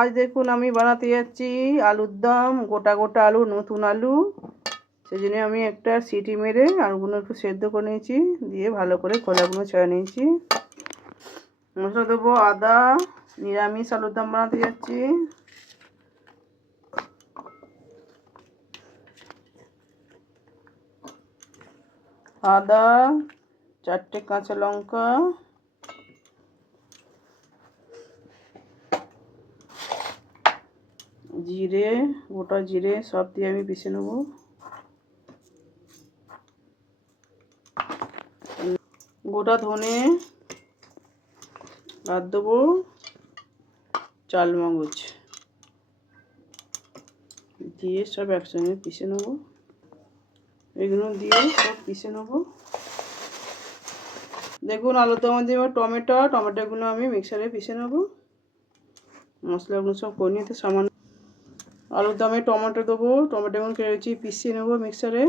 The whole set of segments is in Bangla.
আজ দেখুন আমি বানাতে যাচ্ছি আলুর দম। গোটা গোটা আলু, নতুন আলু। সেই জন্য আমি একটা সিটি মেরে আলুগুলো একটু সেদ্ধ করে নিয়েছি, দিয়ে ভালো করে খোলাগুলো ছড়া নিয়েছি। মশলা দেবো আদা, নিরামিষ আলুর দম বানাতে যাচ্ছি। আদা, 4টে কাঁচা লঙ্কা, জিরে, গোটা জিরে সব দিয়ে আমি পিষে নেব। গোটা ধনে আর দেবো চালমগজ দিয়ে সব একসঙ্গে পিষে নেব। এগুলো দিয়ে সব পিষে নেব। দেখুন আলুর দমে দেবো টমেটোগুলো আমি মিক্সারে পিষে নেব। মশলাগুলো সব করে নিতে সামান্য। আলুর দমে টমেটো দেবো, টমেটোগুলো কেটেছি পিষিয়ে নেবো মিক্সারে।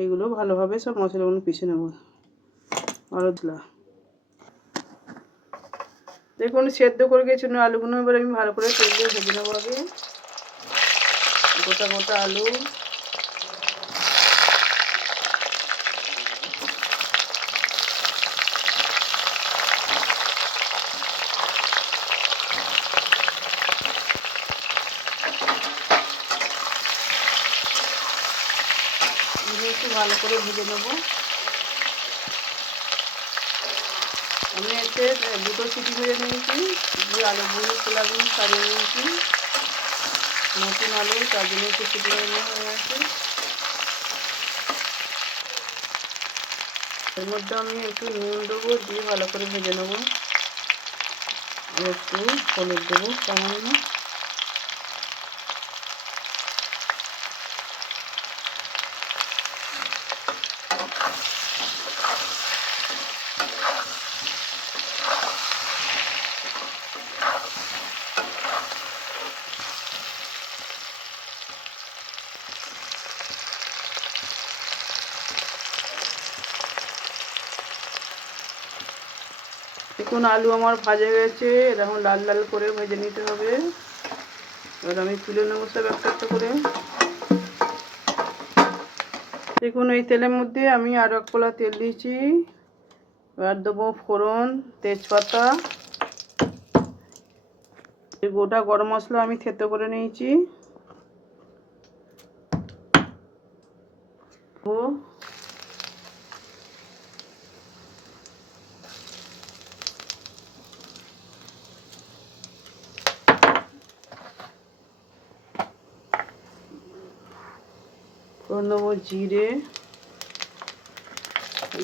এইগুলো ভালোভাবে সব মশলাগুলো পিষে নেব। আলুগুলো দেখুন সেদ্ধ করে গেছিল আলুগুলো, এবার আমি ভালো করে তেল দিয়ে ভেজে নেবো। আগে গোটা গোটা আলু, একটু ভালো করে ভেজে নেব। আমি এতে 2টো সিটি মেরে নিয়েছি, দিয়ে আলুগুলো খোলাগুলো ছাড়িয়ে নিয়েছি। নতুন আলু, তার জন্য একটু সিটি মেরে নেওয়া হয়ে গেছে। এর মধ্যে আমি একটু নুন দেবো, দিয়ে ভালো করে ভেজে নেবো। একটু হলুদ দেবো সামান্য। দেখুন আলু আমার ভাজা গেছে, এরকম লাল লাল করে ভেজে নিতে হবে। এবার আমি তুলে নেবো সব একটা একটা করে। দেখুন এই তেলের মধ্যে আমি আরও 1 কড়া তেল দিয়েছি। এবার দেবো ফোড়ন, তেজপাতা, গোটা গরম মশলা আমি থেতো করে নিয়েছি। ও ফোড়ন দেবো জিরে,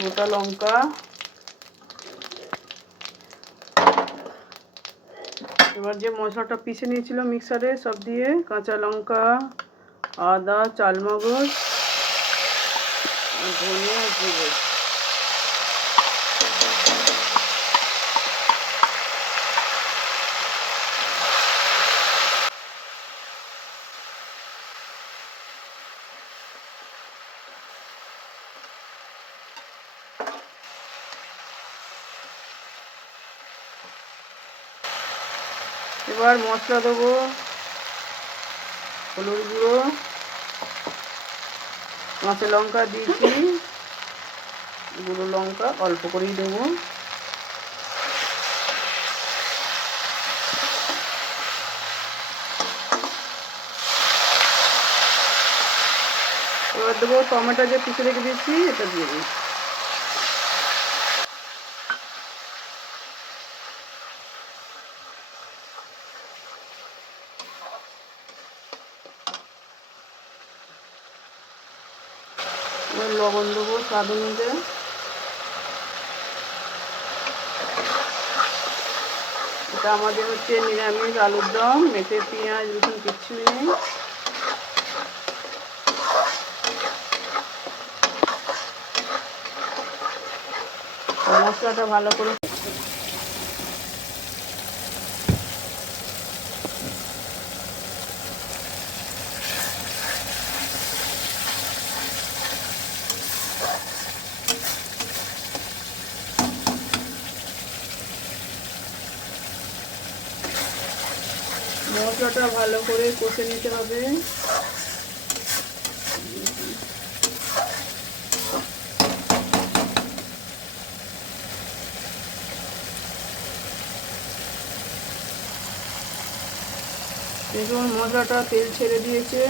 গোটা লঙ্কা, এবার যে মশলাটা পিষে নিয়েছিল মিক্সারে সব দিয়ে, কাঁচা লঙ্কা, আদা, চালমগজ, ধনে আর জিরে। এবার মশলা দেবো হলুদ গুঁড়ো, কাঁচা লঙ্কা দিয়েছি, গুঁড়ো লঙ্কা অল্প করেই দেবো। এবার দেবো টমেটো যে পিষে রেখে দিয়েছি, এটা দিয়ে দিই। এবার লবণ দেবো স্বাদ অনুযায়ী। এটা আমাদের হচ্ছে নিরামিষ আলুর দম, এতে পেঁয়াজ রসুন কিচ্ছু নেই। মশলাটা ভালো করে মশলাটা ভালো করে কষে নিতে হবে। দেখুন মশলাটা তেল ছেড়ে দিয়েছে।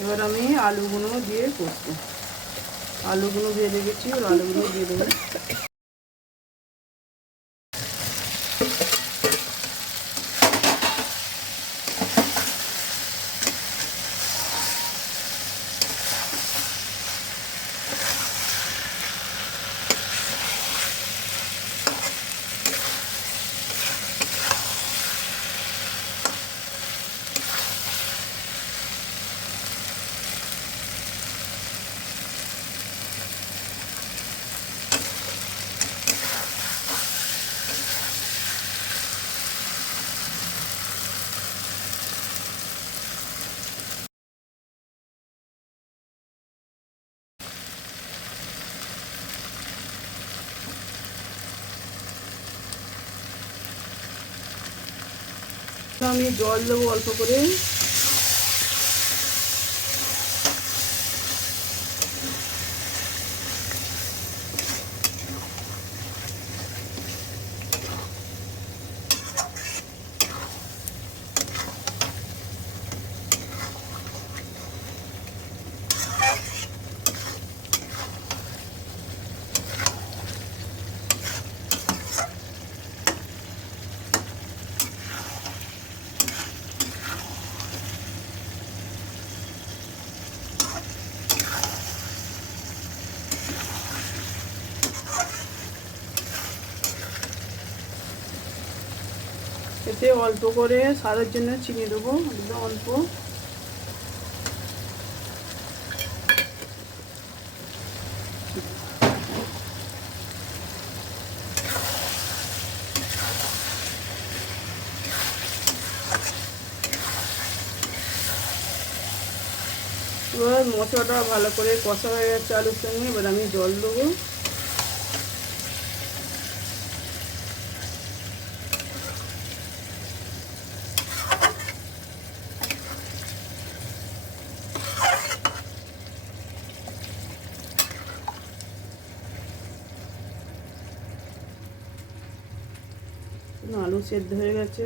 এবার আমি আলুগুলো দিয়ে কষবো। আলুগুলো ভেজে গেছি, ওর আলুগুলো দিয়ে দেবো। আমি জল দেবো অল্প করে। এতে অল্প করে স্বাদের জন্য চিনি দেবো, একদম অল্প। এবার মশলাটা ভালো করে কষা হয়ে গেছে আলুর সঙ্গে। এবার আমি জল দেবো। আলু সেদ্ধ হয়ে গেছে।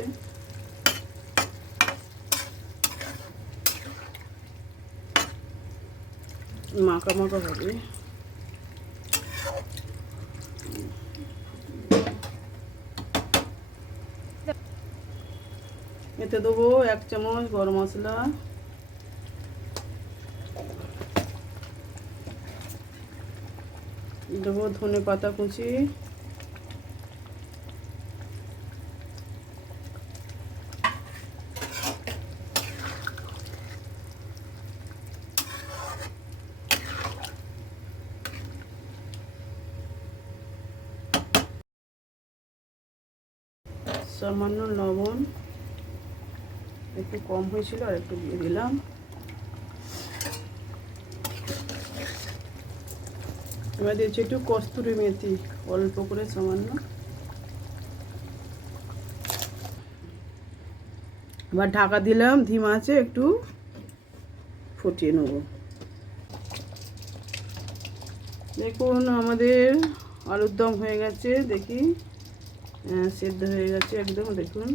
মাখা মাখা হবে। এতে দেবো 1 চামচ গরম মশলা, দেবো ধনে পাতা কুচি, সামান্য লবণ, একটু কম হয়েছিল আর একটু দিয়ে দিলাম। এবার দিয়েছি একটু কস্তুরি মেথি, অল্প করে সামান্য। এবার ঢাকা দিলাম, ধিমা আছে, একটু ফুটিয়ে নেব। দেখুন আমাদের আলুর দম হয়ে গেছে। দেখি সেদ্ধ হয়ে গেছে একদম। দেখুন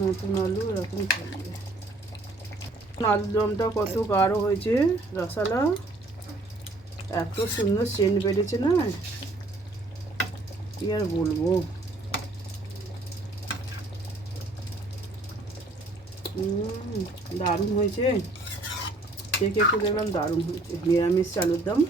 নতুন আলু এরকম থাকবে। আলুর দমটা কত গাঢ় হয়েছে, রসালা, এত সুন্দর সেন্ট বেরিয়েছে না, কি আর বলবো। দারুণ হয়েছে। দেখে একটু দেখলাম দারুণ হয়েছে নিরামিষ আলুর দম।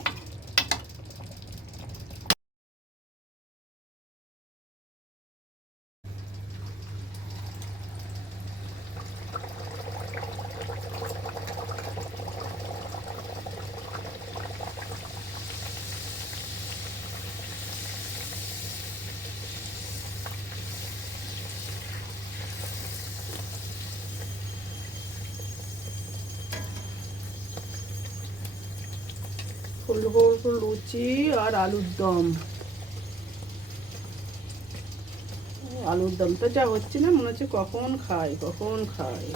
ফুলকো ফুলকো লুচি আর আলুর দম। আলুর দমটা যা হচ্ছে না, মনে হচ্ছে কখন খাই কখন খাই।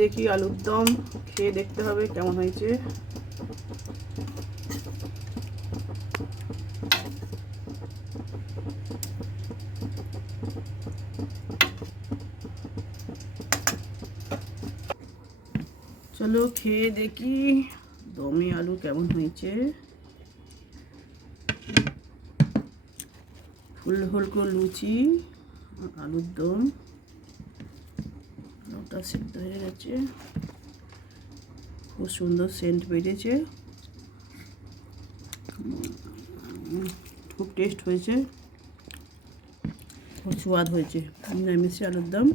দেখি আলুর দম খেয়ে দেখতে হবে কেমন হয়েছে। চলো খেয়ে দেখি দমে আলু কেমন হয়েছে। ফুলকো লুচি আলুর দম, আলুটা সিদ্ধ হয়ে গেছে, খুব সুন্দর সেন্ট বেরিয়েছে, খুব টেস্ট হয়েছে, খুব স্বাদ হয়েছে নিরামিষি আলুর দম।